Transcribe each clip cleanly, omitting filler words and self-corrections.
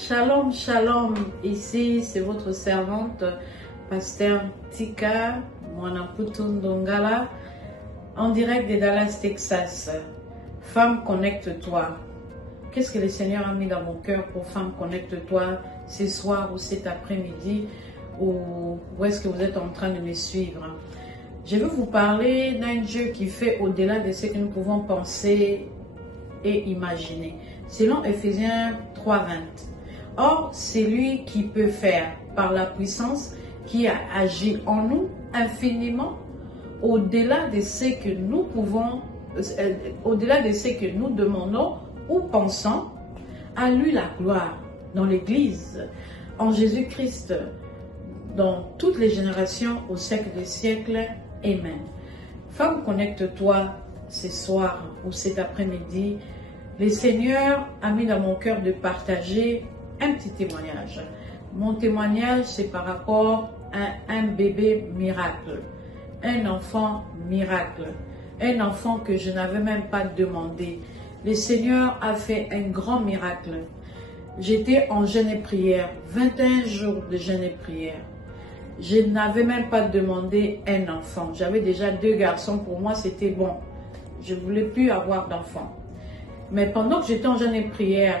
Shalom, shalom. Ici, c'est votre servante, Pasteur Tika Mwanaputundongala, en direct de Dallas, Texas. Femme, connecte-toi. Qu'est-ce que le Seigneur a mis dans mon cœur pour Femme, connecte-toi ce soir ou cet après-midi, ou où est-ce que vous êtes en train de me suivre? Je veux vous parler d'un Dieu qui fait au-delà de ce que nous pouvons penser et imaginer. Selon Ephésiens 3:20. Or, c'est lui qui peut faire, par la puissance qui a agi en nous infiniment, au-delà de ce que nous pouvons, au-delà de ce que nous demandons ou pensons, à lui la gloire dans l'Église, en Jésus-Christ, dans toutes les générations, au siècle des siècles. Amen. Femme, connecte-toi ce soir ou cet après-midi. Le Seigneur a mis dans mon cœur de partager un petit témoignage. Mon témoignage, c'est par rapport à un bébé miracle, un enfant miracle, un enfant que je n'avais même pas demandé. Le Seigneur a fait un grand miracle. J'étais en jeûne et prière, 21 jours de jeûne et prière. Je n'avais même pas demandé un enfant. J'avais déjà 2 garçons, pour moi c'était bon. Je ne voulais plus avoir d'enfant. Mais pendant que j'étais en jeûne et prière,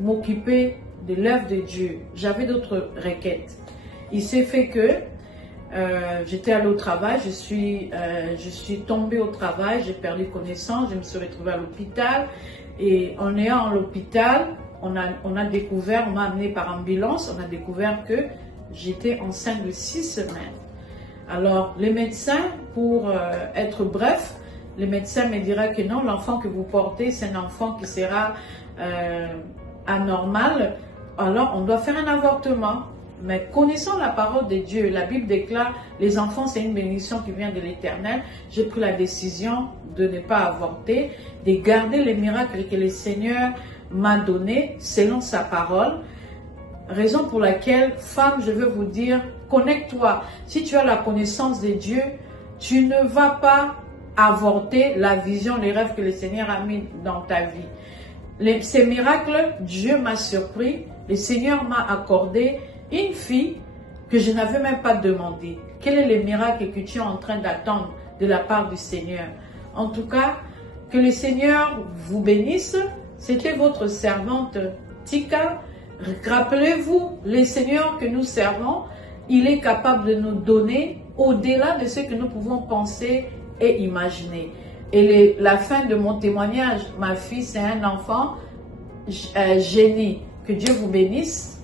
m'occuper de l'œuvre de Dieu, j'avais d'autres requêtes. Il s'est fait que j'étais allée au travail, je suis tombée au travail, j'ai perdu connaissance, je me suis retrouvée à l'hôpital. Et en ayant à l'hôpital, on a découvert, on m'a amené par ambulance, on a découvert que j'étais enceinte de 6 semaines. Alors, les médecins, pour être bref, le médecin me dira que non, l'enfant que vous portez, c'est un enfant qui sera anormal. Alors, on doit faire un avortement. Mais connaissant la parole de Dieu, la Bible déclare, les enfants, c'est une bénédiction qui vient de l'Éternel. J'ai pris la décision de ne pas avorter, de garder les miracles que le Seigneur m'a donnés selon sa parole. Raison pour laquelle, femme, je veux vous dire, connecte-toi. Si tu as la connaissance de Dieu, tu ne vas pas avorter la vision, les rêves que le Seigneur a mis dans ta vie. Ces miracles, Dieu m'a surpris. Le Seigneur m'a accordé une fille que je n'avais même pas demandé. Quel est le miracle que tu es en train d'attendre de la part du Seigneur? En tout cas, que le Seigneur vous bénisse. C'était votre servante Tika. Rappelez-vous, le Seigneur que nous servons, il est capable de nous donner au-delà de ce que nous pouvons penser et imaginer. Et la fin de mon témoignage, ma fille, c'est un enfant génie. Que Dieu vous bénisse.